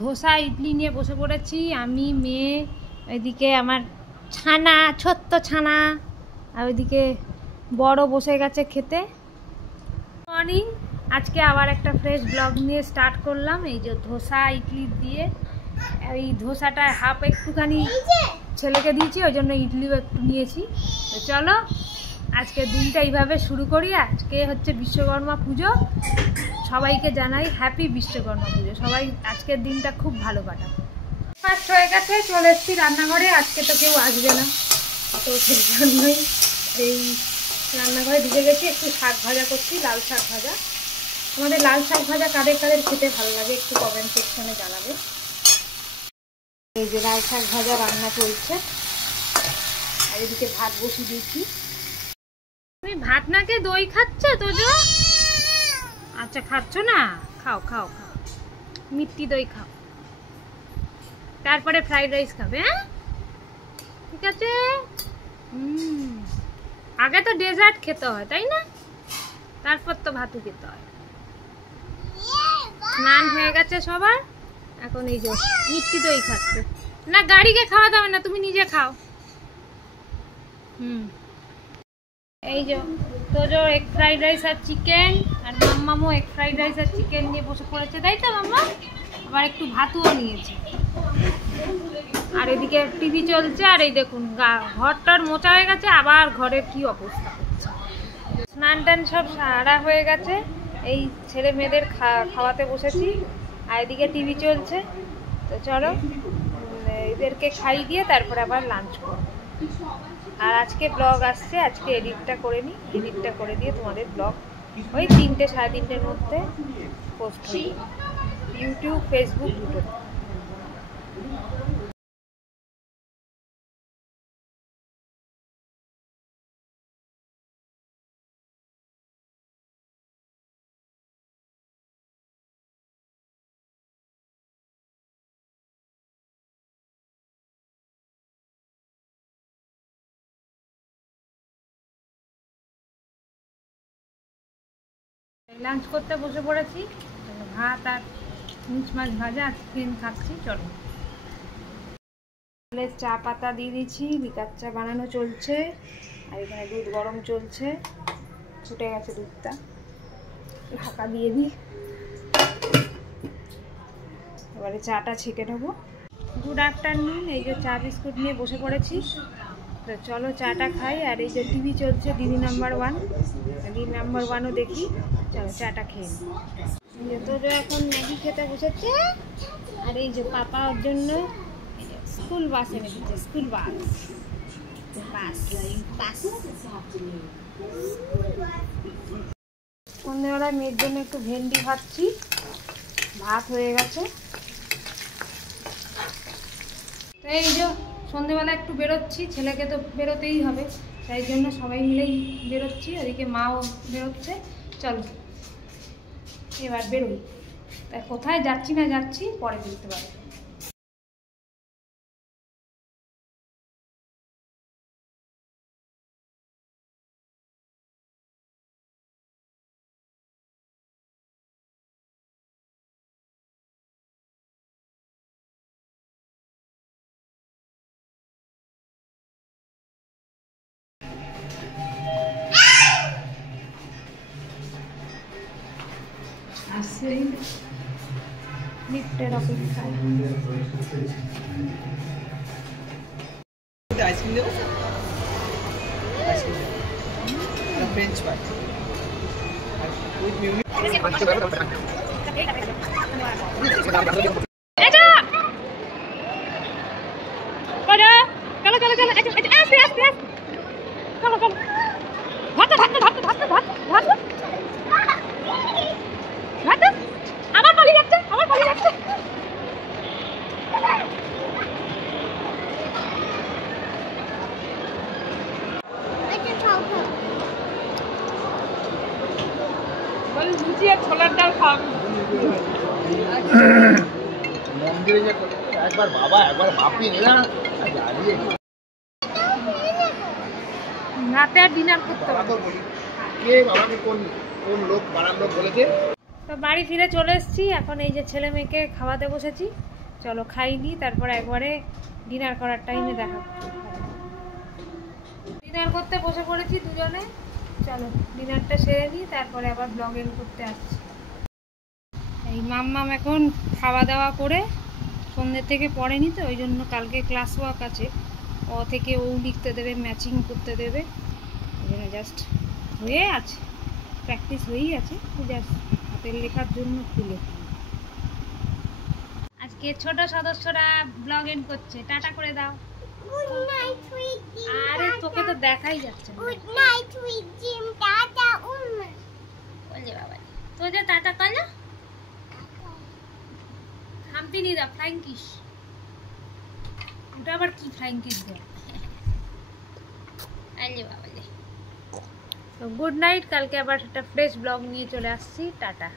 ধোসা ইডলি নিয়ে বসে পড়েছি আমি মেয়ে, ওইদিকে আমার ছানা, ছোট্ট ছানা, আর ওইদিকে বড় বসে গেছে খেতে। মর্নিং, আজকে আবার একটা ফ্রেশ ব্লগ নিয়ে স্টার্ট করলাম। এই যে ধোসা ইডলি দিয়ে, এই ধোসাটা হাফ একটুখানি ছেলেকে দিয়েছি, ওই জন্য ইডলিও একটু নিয়েছি। তো চলো আজকের দিনটা এইভাবে শুরু করি। আজকে হচ্ছে বিশ্বকর্মা পুজো, সবাইকে জানাই হ্যাপি বিশ্বকর্মা পুজো। সবাই আজকের দিনটা খুব ভালো কাটাও। ফার্স্ট হয়ে গেছে, চলে এসেছি রান্নাঘরে। আজকে তো কেউ আসবে না, তো সেই জন্যই এই রান্নাঘরে ঢুকে গেছি। একটু শাক ভাজা করছি, লাল শাক ভাজা। আমাদের লাল শাক ভাজা কাদের কাদের খেতে ভালো লাগে একটু কমেন্ট সেকশনে জানাবে। এই যে লাল শাক ভাজা রান্না চলছে, আর এদিকে ভাত বসিয়ে দিয়েছি। তুমি ভাত না খেয়ে দই খাচ্ছ তো? আচ্ছা খাচ্ছ না, খাও খাও খাও, মিষ্টি দই খাও, তারপরে ফ্রাইড রাইস খাবে। হ্যাঁ ঠিক আছে। আগে তো ডেজার্ট খেতে হয় তাই না, তারপর তো ভাতও খেতে হয়। স্নান হয়ে গেছে সবার, এখন এই যে মিষ্টি দই খাচ্ছে। না গাড়িকে খাওয়া দাও না, তুমি নিজে খাও। এই যে তোজো এগ ফ্রাইড রাইস আর চিকেন, আর মাম্মামও এগ ফ্রাইড রাইস আর চিকেন নিয়ে বসে পড়েছে, তাই তো মাম্মা? আবার একটু ভাতও নিয়েছে। আর এদিকে টিভি চলছে, আর এই দেখুন ঘরটার মোচা হয়ে গেছে, আবার ঘরের কি অবস্থা হচ্ছে। স্নান টান সব সারা হয়ে গেছে, এই ছেলে মেয়েদের খাওয়াতে বসেছি, আর এদিকে টিভি চলছে। তো চলো এদেরকে খাই দিয়ে তারপরে আবার লাঞ্চ করব। আর আজকে ব্লগ আসছে, আজকে এডিটটা করে নিই, এডিটটা করে দিয়ে তোমাদের ব্লগ ওই 3টে সাড়ে 3টের মধ্যে পোস্ট করি, ইউটিউব ফেসবুক দুটো। লাঞ্চ করতে বসে পড়েছি, ভাত আর মিক্স মাছ ভাজা আর চিকেন খাচ্ছি। চলো চা পাতা দিয়ে দিচ্ছি, লিকার চা বানানো চলছে, আর এখানে দুধ গরম চলছে, ফুটে গেছে দুধটা, ঢাকা দিয়ে দিই। এবারে চাটা ছেঁকে নেবো। গুড আফটারনুন, এই যে চা বিস্কুট নিয়ে বসে পড়েছি। তো চলো চাটা খাই। আর এই যে টিভি চলছে দিদি নাম্বার 1, দিদি নাম্বার 1ও দেখি। চলো চাটা খেয়ে নিই। তো এখন ম্যাগি খেতে বসেছে, আর এই যে পাপা ওর জন্য স্কুল বাস এনে দিচ্ছে, স্কুল বাস। সন্ধ্যেবেলায় মেয়ের জন্য একটু ভেন্ডি ভাজছি, ভাত হয়ে গেছে। তো এই যে সন্ধ্যেবেলা একটু বেরোচ্ছি, ছেলেকে তো বেরোতেই হবে, তাই জন্য সবাই মিলেই বেরোচ্ছি। ওদিকে মাও বেরোচ্ছে। চলো এবার বেরোই। তাই কোথায় যাচ্ছি না যাচ্ছি পরে বুঝতে পারবো। আসছেই লিফটের অপেক্ষায়। আইসক্রিম দেবো, ফ্রেঞ্চ ফ্রাই উইথ মিউনিক। আমার পালিয়ে যাচ্ছে, আমার পালিয়ে যাচ্ছে। বল লুচি আর ছোলার ডাল খাওয়াবি। মন্দিরে যে একবার বাবা একবার বাপি না রাতে আর ডিনার করতে হবে। কে বাবাকে কোন কোন লোক বাড়ার লোক বলেছে? তো বাড়ি ফিরে চলে এসেছি, এখন এই যে ছেলে মেয়েকে খাওয়াতে বসেছি। চলো খাইনি, তারপরে একবারে ডিনার করার টাইমে দেখা করছি। ডিনার করতে বসে পড়েছি দুজনে। চলো ডিনারটা সেরে নিই, তারপরে আবার ব্লগ এন্ড করতে আসছি। এই মাম্মাম এখন খাওয়া দাওয়া করে সন্ধ্যে থেকে পড়েনি, তো ওই জন্য কালকে ক্লাস ওয়ার্ক আছে, ও থেকে ও লিখতে দেবে, ম্যাচিং করতে দেবে। ওই জন্য জাস্ট হয়ে আছে, প্র্যাকটিস হয়েই আছে, জাস্ট হাতের লেখার জন্য খুলে। আজকে ছোট সদস্যরা ব্লগ এন্ড করছে, টাটা করে দাও। Good night sweet gym. আরে তোকে তো দেখাই যাচ্ছে না। Good night sweet gym, tata উম্মা। বলে বাবা তো যে টাটা করলো, থামতে নি দা ফ্লাইং কিস। ওটা আবার কি ফ্লাইং কিস দেয়? আলে বাবা। তো গুড নাইট, কালকে আবার একটা ফ্রেশ ব্লগ নিয়ে চলে আসছি, টাটা।